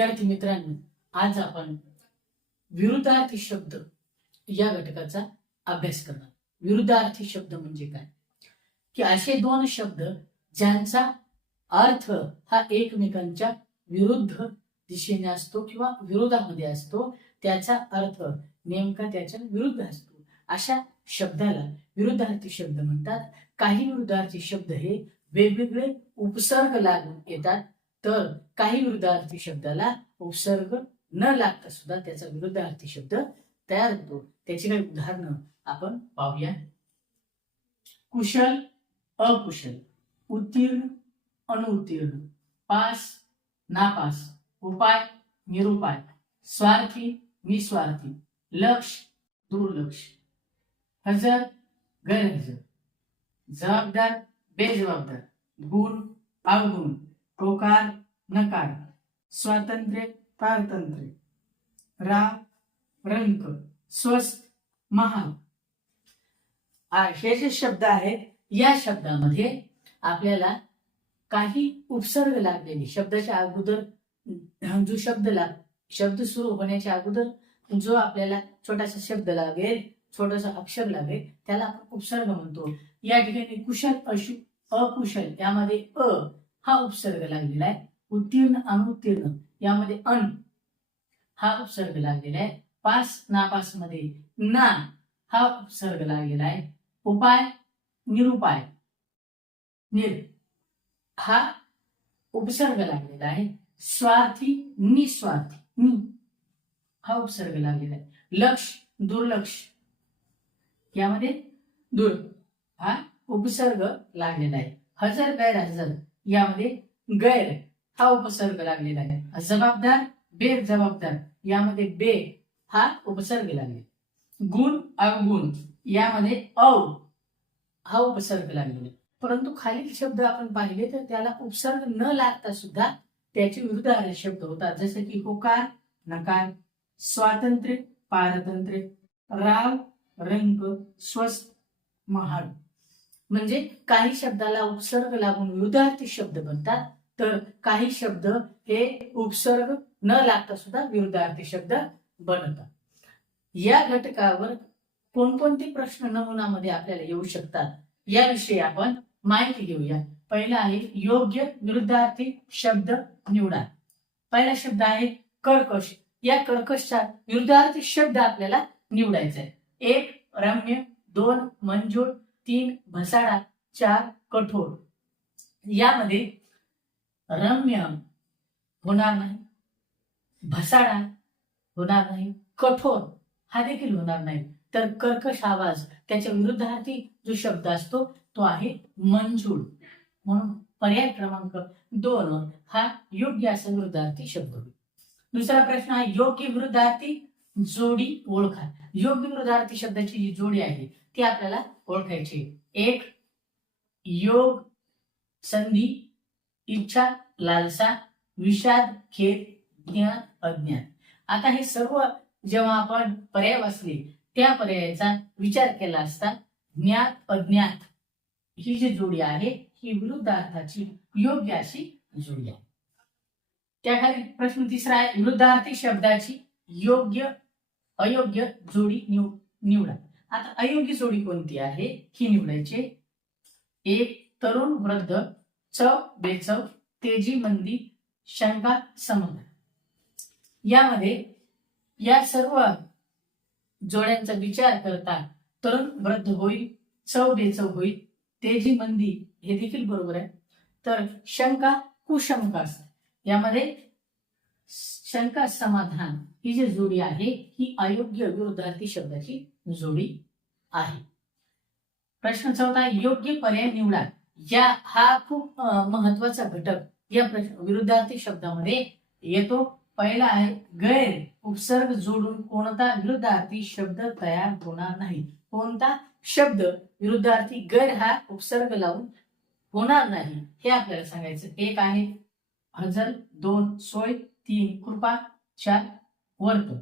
विद्यार्थी मित्रांनो आज आपण विरुद्धार्थी शब्द या घटकाचा अभ्यास करणार. विरुद्धार्थी शब्द म्हणजे काय? की असे दोन शब्द ज्यांचा अर्थ हा एकमेकांच्या विरुद्ध दिशेने असतो किंवा विरोधामध्ये असतो त्याचा अर्थ नेमका त्याच्या विरुद्ध असतो. अशा शब्दाला विरुद्धार्थी शब्द म्हणतात. काही विरुद्धार्थी शब्द हे वेगवेगळे उपसर्ग लागून येतात. तर काही विरुद्धार्थी शब्दाला उपसर्ग न लागता सुद्धा त्याचा विरुद्धार्थी शब्द तयार होतो. त्याची काही उदाहरणं आपण पाहूया. कुशल अकुशल उत्तीर्ण अनुत्तीर्ण पास नापास उपाय निरुपाय स्वार्थी निस्वार्थी लक्ष दुर्लक्ष. हजर गैरहजर. जबाबदार बेजबाबदार गुण अवगुण. होकार नकार स्वातंत्र्य पारतंत्र्य. रा रंक स्वस्त महा हे जे शब्द आहेत या शब्दामध्ये आपल्याला काही उपसर्ग लागलेले. शब्दाच्या अगोदर जो शब्द लाग शब्द सुरू होण्याच्या अगोदर जो आपल्याला छोटासा शब्द लागेल छोटासा अक्षर लागेल त्याला आपण उपसर्ग म्हणतो. या ठिकाणी कुशल अशु अकुशल यामध्ये अ हा उपसर्ग लागलेला आहे. उत्तीर्ण अनुत्तीर्ण यामध्ये अन हा उपसर्ग लागलेला आहे. पास नापासमध्ये ना हा उपसर्ग लागलेला आहे. उपाय निरुपाय. निर. हा उपसर्ग लागलेला आहे. स्वार्थी निस्वार्थी. नि. हा उपसर्ग लागलेला आहे. लक्ष दुर्लक्ष. यामध्ये दुर. हा उपसर्ग लागलेला आहे. हजर गैरहजर. यामध्ये गैर हा उपसर्ग लागलेला आहे. जबाबदार बेजबाबदार यामध्ये बे हा उपसर्ग लागले गुण अवगुण यामध्ये अव हा उपसर्ग लागलेला आहे. परंतु खालील शब्द आपण पाहिले तर त्याला उपसर्ग न लागता सुद्धा त्याचे विरुद्ध शब्द होतात. जसे की होकार नकार स्वातंत्र्य पारतंत्र्य राव रंग स्वस्त महाड म्हणजे काही शब्दाला उपसर्ग लागून विरुद्धार्थी शब्द बनतात तर काही शब्द हे उपसर्ग न लागता सुद्धा विरुद्धार्थी शब्द बनतात. या घटकावर कोणकोणते प्रश्न नमुनामध्ये आपल्याला येऊ शकतात याविषयी आपण माहिती घेऊया. पहिला आहे योग्य विरुद्धार्थी शब्द निवडा. पहिला शब्द आहे कर्कश. या कर्कशचा विरुद्धार्थी शब्द आपल्याला निवडायचा आहे. एक रम्य. दोन मंजूळ. तीन भसाडा चार कठोर. यामध्ये रम्य होणार नाही भसाडा होणार नाही कठोर हा देखील होणार नाही. तर कर्कश आवाज त्याच्या विरुद्धार्थी जो शब्द असतो तो आहे मंजूळ. म्हणून पर्याय क्रमांक दोन हा योग्य असा विरुद्धार्थी शब्द होईल दुसरा प्रश्न आहे योग्य विरुद्धार्थी जोडी ओळखा. योग्य विरुद्धार्थी शब्दाची जी जोडी आहे ती आपल्याला ओळखायची एक योग संधी इच्छा लालसा विषाद खेद ज्ञान अज्ञान. आता हे सर्व जेव्हा आपण पर्याय वाचले त्या पर्यायाचा विचार केला असता ज्ञात अज्ञात ही जी जोडी आहे ही विरुद्ध अर्थाची योग्य अशी जोडी आहे. त्याखाली प्रश्न तिसरा आहे विरुद्धार्थी शब्दाची योग्य अयोग्य जोडी निव निवडा. आता अयोग्य जोडी कोणती आहे? ही निवडायची एक तरुण वृद्ध चव बेचव तेजी मंदी शंका समाधान यामध्ये या सर्व जोड्यांचा विचार करता तरुण वृद्ध होईल चव बेचव होईल तेजी मंदी हे देखील बरोबर आहे. तर शंका कुशंका असते यामध्ये शंका समाधान ही जी जोडी आहे ही अयोग्य विरुद्धार्थी शब्दाची जोडी आहे. प्रश्न चौथा योग्य पर्याय निवडा. या हा खूप महत्त्वाचा घटक या प्रश्न विरुद्धार्थी शब्दामध्ये येतो. पहिला आहे गैर उपसर्ग जोडून कोणता विरुद्धार्थी शब्द तयार होणार नाही. कोणता शब्द विरुद्धार्थी गैर हा उपसर्ग लावून होणार नाही हे आपल्याला सांगायचं. एक आहे हजर दोन सोय तीन कृपा चार वर्त.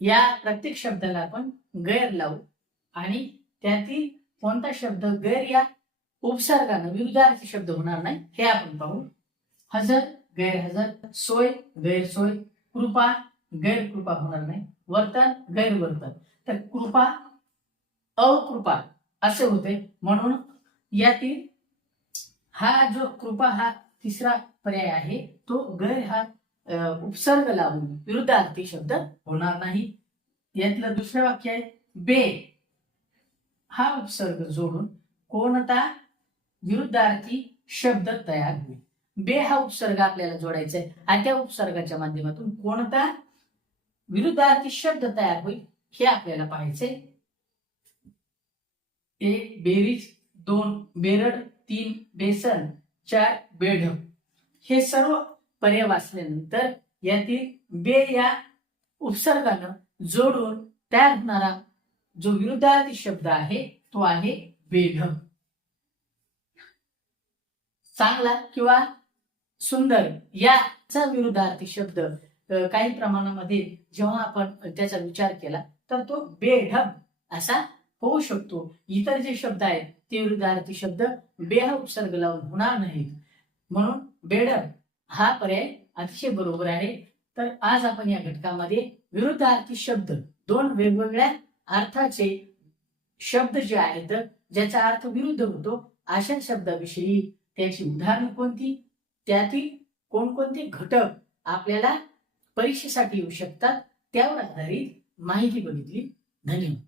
या प्रत्येक शब्दाला आपण गैर लावू. आणि त्यातील कोणता शब्द गैर या उपसर्गानं विरुद्धार्थी शब्द होणार नाही हे आपण पाहू. हजर गैरहजर सोय गैरसोय कृपा गैरकृपा होणार नाही. वर्तन गैरवर्तन तर कृपा अकृपा असे होते. म्हणून यातील हा जो कृपा हा तिसरा पर्याय आहे तो गैर हा उपसर्ग लावून विरुद्धार्थी शब्द होणार नाही. यातलं दुसरं वाक्य आहे बे. हा उपसर्ग जोडून कोणता विरुद्धार्थी शब्द तयार होईल. बे हा उपसर्ग आपल्याला जोडायचा आहे. आणि त्या उपसर्गाच्या माध्यमातून कोणता विरुद्धार्थी शब्द तयार होईल हे आपल्याला पाहायचंय एक बेरीज दोन बेरड तीन बेसन चार बेढ. हे सर्व पर्याय वाचल्यानंतर यातील बे या उपसर्गानं जोडून तयार होणारा जो विरुद्धार्थी शब्द आहे तो आहे बेढम चांगला किंवा सुंदर याचा विरुद्धार्थी शब्द काही प्रमाणामध्ये जेव्हा आपण त्याचा विचार केला तर तो बेढब असा होऊ शकतो. इतर जे शब्द आहेत ते विरुद्धार्थी शब्द बेह उपसर्ग लावून होणार नाहीत. म्हणून बेढब हा पर्याय अतिशय बरोबर आहे. तर आज आपण या घटकामध्ये विरुद्धार्थी शब्द दोन वेगवेगळ्या अर्थाचे शब्द जे आहेत ज्याचा अर्थ विरुद्ध होतो अशा शब्दाविषयी त्याची उदाहरणं कोणती? त्यातील कोणकोणते घटक आपल्याला परीक्षेसाठी येऊ शकतात त्यावर आधारित माहिती बघितली. धन्यवाद.